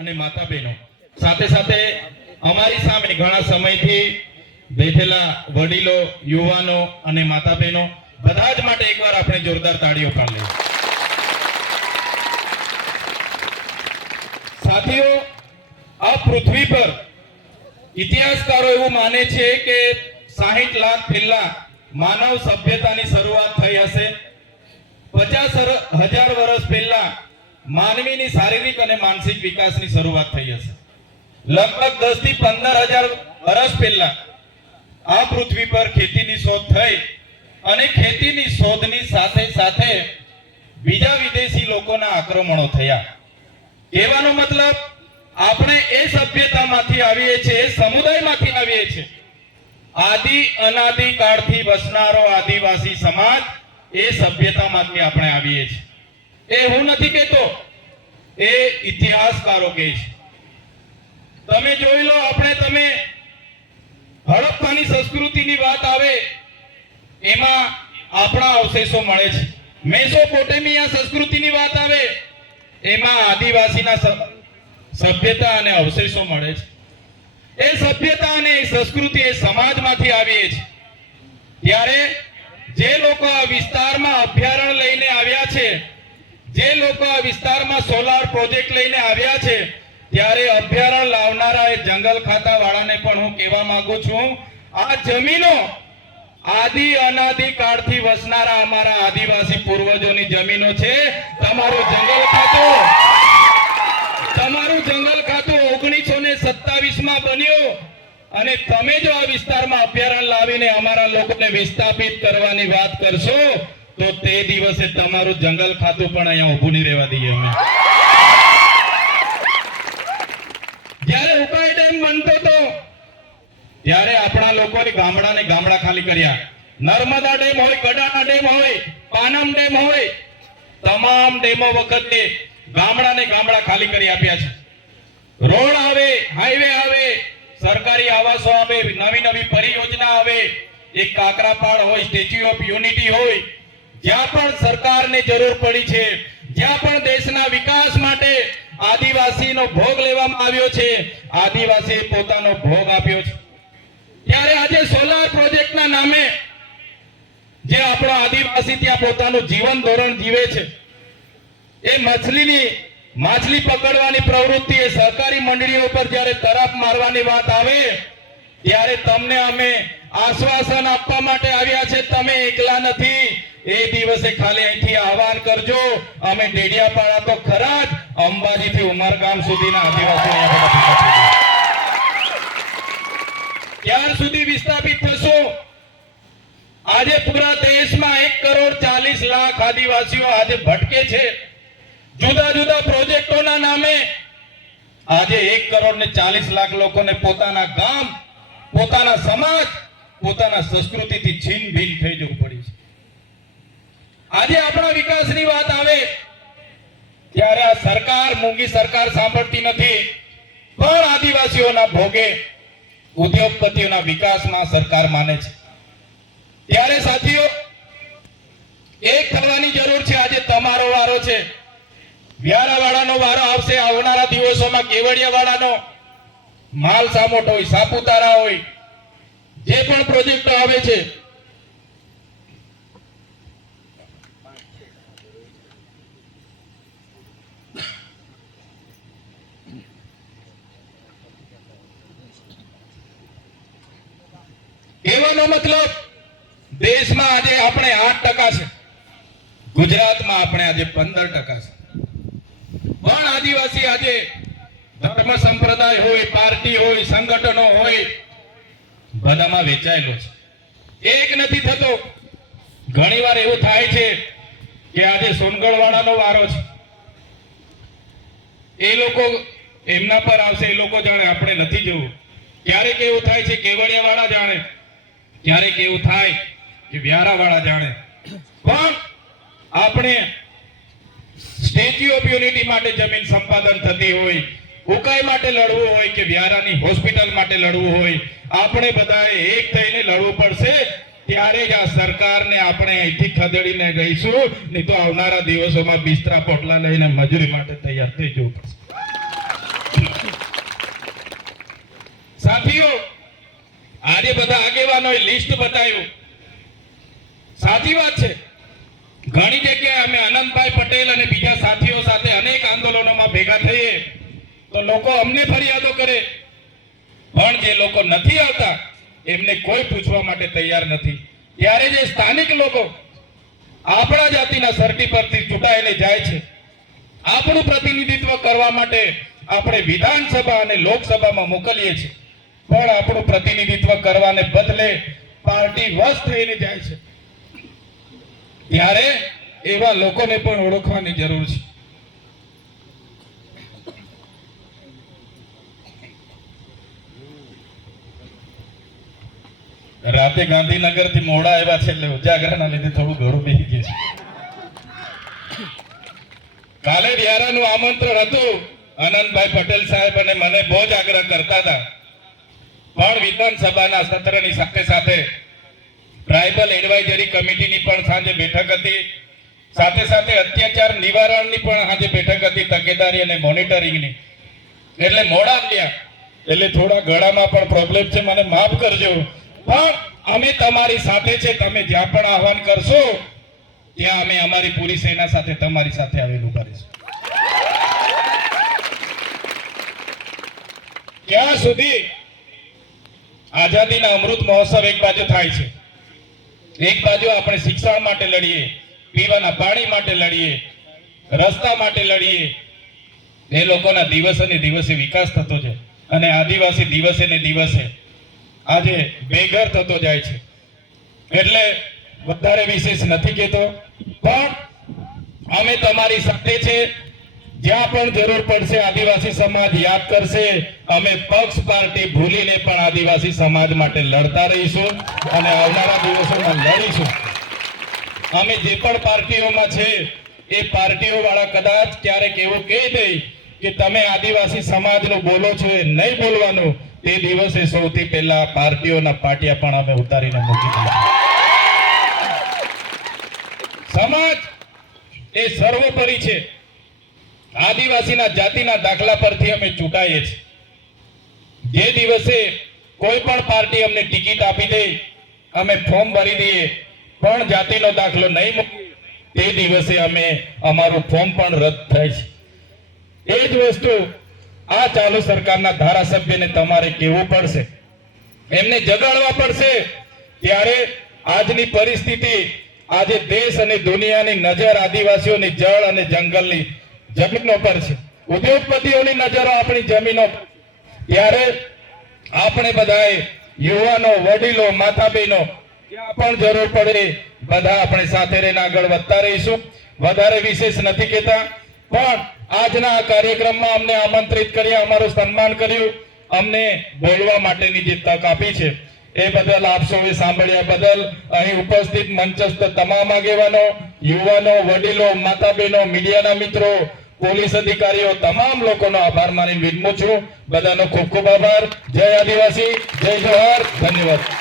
અને માતા બહેનો સાથે સાથે અમારી સામે ઘણા સમયથી બેઠેલા વડીલો યુવાનો અને માતા બહેનો બધા જ માટે એકવાર આપણે જોરદાર તાળીઓ પાડીએ સાથીઓ આ પૃથ્વી પર ઇતિહાસકારો એવું માને છે કે સાહીઠ લાખ પહેલા માનવ સભ્યતાની શરૂઆત થઈ હશે પચાસ હજાર વર્ષ પહેલા માનવીની શારીરિક અને માનસિક વિકાસની શરૂઆત થઈ હશે લગભગ દસ થી પંદર હજાર વર્ષ પહેલા આ પૃથ્વી પર ખેતીની શોધ થઈ અને ખેતીની શોધની સાથે સાથે બીજા વિદેશી લોકોના આક્રમણો થયા કહેવાનો મતલબ આપણે એ સભ્યતામાંથી આવીએ છીએ એ સમુદાયમાંથી આવીએ છીએ આદિ અનાદિ કાળથી વસનારો આદિવાસી સમાજ એ સભ્યતામાંથી આપણે આવીએ છીએ એ હું નથી કહેતો એ ઇતિહાસકારો કે છે તમે જોઈ લો આપણે તમે હડપ્પાની સંસ્કૃતિની વાત આવે એમાં આપણા અવશેષો મળે છે મેસોપોટેમિયા સંસ્કૃતિની વાત આવે એમાં આદિવાસીના સભ્યતા અને અવશેષો મળે છે એ સભ્યતા અને એ સંસ્કૃતિ એ સમાજમાંથી આવી છે ત્યારે જે લોકો આ વિસ્તારમાં અભ્યારણ લઈને આવ્યા છે જે લોકો આ વિસ્તારમાં સોલાર પ્રોજેક્ટ લઈને આવ્યા છે ત્યારે અભ્યારણ લાવનારા એ જંગલ ખાતા વાળાને પણ હું કહેવા માંગુ છું આ જમીનો આદિ અનાદિ કાળથી વસનારા અમારા આદિવાસી પૂર્વજોની જમીનો છે તમારું જંગલ ખાતું તમારું જંગલ ખાતું ઓગણીસો ને સત્તાવીસમાં બન્યું અને તમે જો આ વિસ્તારમાં અભયારણ્ય લાવીને અમારા લોકોને વિસ્થાપિત કરવાની વાત કરશો તો તે દિવસે તમારું જંગલ ખાતું પણ અહીંયા ઊભું નહીં રહેવા દઈએ અમે જ્યારે ઉકાઈ ડેમ બનતો તો ત્યારે આપણા લોકોને ગામડાને ગામડા ખાલી કર્યા નર્મદા ડેમ હોય ગડાના ડેમ હોય પાનમ ડેમ હોય તમામ ડેમો વખતે ગામડાને ગામડા ખાલી કરી આપ્યા છે રોડ આવે હાઈવે આવે સરકારી આવાસો આવે નવી નવી પરિયોજના આવે એક કાકરાપાળ હોય સ્ટેચ્યુ ઓફ યુનિટી હોય જ્યાં પણ સરકારને જરૂર પડી છે જ્યાં પણ દેશના વિકાસ માટે આદિવાસીનો ભોગ લેવામાં આવ્યો છે આદિવાસી પોતાનો ભોગ આપ્યો છે ત્યારે આજે સોલાર પ્રોજેક્ટના નામે જે આપણો આદિવાસી ત્યાં પોતાનું જીવન ધોરણ જીવે છે એ માછલીની માછલી પકડવાની પ્રવૃત્તિ એ સહકારી મંડળીઓ પર જ્યારે તરફ મારવાની વાત આવે ત્યારે તમને અમે આશ્વાસન આપવા માટે આવ્યા છે તમે એકલા નથી એ દિવસે ખાલી અહીંથી આહવાન કરજો અમે ડેડિયાપાડા તો ખરા જ અંબાજી થી ઉમરગામ સુધીના આદિવાસી ત્યાર સુધી વિસ્થાપિત થશો આજે પૂરા દેશમાં એક કરોડ ચાલીસ લાખ આદિવાસીઓ આજે ભટકે છે જુદા જુદા પ્રોજેક્ટોના નામે આજે એક કરોડ ને ચાલીસ લાખ લોકોને પોતાના ગામ પોતાના સમાજ પોતાના સંસ્કૃતિથી છીન ભીન થઈ જવું પડી છે આજે આપણા વિકાસની વાત આવે ત્યારે આ સરકાર મૂંગી સરકાર સાંભળતી નથી પણ આદિવાસીઓના ભોગે ઉદ્યોગપતિઓના વિકાસમાં સરકાર માને છે ત્યારે સાથીઓ એક કરવાની જરૂર છે આજે તમારો વારો છે વ્યારાવાળાનો વારો આવશે આવનારા દિવસોમાં કેવડિયાવાળાનો માલ સામોટ હોય સાપુતારા હોય જે પણ પ્રોજેક્ટો આવે છે કહેવાનો મતલબ દેશમાં આજે આપણે આઠ ટકા છે ગુજરાતમાં આપણે આજે પંદર ટકા છે પણ આદિવાસી આજે ધર્મ સંપ્રદાય હોય પાર્ટી હોય સંગઠનો હોય બધામાં વેચાયેલો છે એક નથી થતો ઘણીવાર એવું થાય છે કે આજે સોનગઢવાળાનો વારો છે એ લોકો એમના પર આવશે એ લોકો જાણે આપણે નથી જવું ક્યારેક એવું થાય છે કેવડિયાવાળા જાણે ક્યારેક એવું થાય કે વ્યારાવાળા જાણે પણ આપણે સ્ટેચ્યુ ઓફ યુનિટી માટે જમીન સંપાદન થતી હોય ઉકાઈ માટે લડવું હોય કે વ્યારાની હોસ્પિટલ માટે લડવું હોય આપણે બધાએ એક થઈને લડવું પડશે ત્યારે જ આ સરકારને આપણે અહીંથી ખદેડીને રહીશું નહીં તો આવનારા દિવસોમાં બિસ્તરા પોટલા લઈને મજૂરી માટે તૈયાર થઈ જવું પડશે સાથીઓ આજે બધા આગેવાનો લિસ્ટ બતાવ્યું સાચી વાત છે ઘણી જગ્યાએ અમે આનંદભાઈ પટેલ અને બીજા સાથીઓ સાથે અનેક આંદોલનોમાં ભેગા થઈએ તો લોકો અમને ફરિયાદો કરે પણ જે લોકો નથી આવતા એમને કોઈ પૂછવા માટે તૈયાર નથી ત્યારે જે સ્થાનિક લોકો આપણા જાતિના સરટી પરથી ચૂંટાઈને જાય છે આપણું પ્રતિનિધિત્વ કરવા માટે આપણે વિધાનસભા અને લોકસભામાં મોકલીએ છીએ પણ આપણું પ્રતિનિધિત્વ કરવાને બદલે પાર્ટી વશ થઈને જાય છે ત્યારે એવા લોકોને પણ ઓળખવાની જરૂર છે રાતે ગાંધીનગર થી મોડા આવ્યા છે એટલે ના લીધે થોડું ઘરું બી ગયું છે કાલે નું આમંત્રણ હતું આનંદભાઈ પટેલ સાહેબ અને મને બહુ જ આગ્રહ કરતા હતા પણ વિધાનસભાના સત્રની સાથે સાથે ટ્રાઇબલ એડવાઇઝરી કમિટીની પણ સાંજે બેઠક હતી સાથે સાથે અત્યાચાર નિવારણની પણ સાંજે બેઠક હતી તકેદારી અને મોનિટરિંગની એટલે મોડા ગયા એટલે થોડા ગળામાં પણ પ્રોબ્લેમ છે મને માફ કરજો પણ અમે તમારી સાથે છે તમે જ્યાં પણ આહવાન કરશો ત્યાં અમે અમારી પૂરી સેના સાથે તમારી સાથે આવેલું કરીશું ક્યાં સુધી આઝાદીના અમૃત મહોત્સવ એક બાજુ થાય છે એક બાજુ આપણે શિક્ષણ માટે લડીએ પીવાના પાણી માટે લડીએ રસ્તા માટે લડીએ એ લોકોના દિવસે ને દિવસે વિકાસ થતો છે અને આદિવાસી દિવસે ને દિવસે આજે બેઘર થતો જાય છે એટલે વધારે વિશેષ નથી કહેતો પણ અમે તમારી સાથે છે જ્યાં પણ જરૂર પડશે આદિવાસી સમાજ યાદ કરશે અમે પક્ષ પાર્ટી ભૂલીને પણ આદિવાસી સમાજ માટે લડતા રહીશું અને આવનારા દિવસોમાં લડીશું અમે જે પણ પાર્ટીઓમાં છે એ પાર્ટીઓ વાળા કદાચ ક્યારેક એવું કહી દે કે તમે આદિવાસી સમાજનું બોલો છો એ નહીં બોલવાનું તે દિવસે સૌથી પહેલા પાર્ટીઓના પાટિયા પણ અમે ઉતારીને મૂકી દીધા સમાજ એ સર્વોપરી છે આદિવાસીના જાતિના દાખલા પરથી અમે ચૂંટાઈએ છીએ જે દિવસે કોઈ પણ પાર્ટી અમને ટિકિટ આપી દે અમે ફોર્મ ભરી દઈએ પણ જાતિનો દાખલો નહીં તે દિવસે અમે અમારું ફોર્મ પણ રદ થાય છે એ જ વસ્તુ આ ચાલુ સરકારના ધારાસભ્યને તમારે કહેવું પડશે એમને જગાડવા પડશે ત્યારે આજની પરિસ્થિતિ આજે દેશ અને દુનિયાની નજર આદિવાસીઓની જળ અને જંગલની જમીનો પર છે ઉદ્યોગપતિઓની નજરો આપણી જમીનો ત્યારે આપણે બધાએ યુવાનો વડીલો માતા બહેનો પણ જરૂર પડે બધા આપણે સાથે રહીને આગળ વધતા રહીશું વધારે વિશેષ નથી કહેતા પણ આજના આ કાર્યક્રમમાં અમને આમંત્રિત કર્યા અમારું સન્માન કર્યું અમને બોલવા માટેની જે તક આપી છે એ બદલ આપ સૌએ સાંભળ્યા બદલ અહીં ઉપસ્થિત મંચસ્થ તમામ આગેવાનો યુવાનો વડીલો માતા બહેનો મીડિયાના મિત્રો પોલીસ અધિકારીઓ તમામ લોકોનો આભાર માની વિનમું છું બધાનો ખૂબ ખૂબ આભાર જય આદિવાસી જય જોહર ધન્યવાદ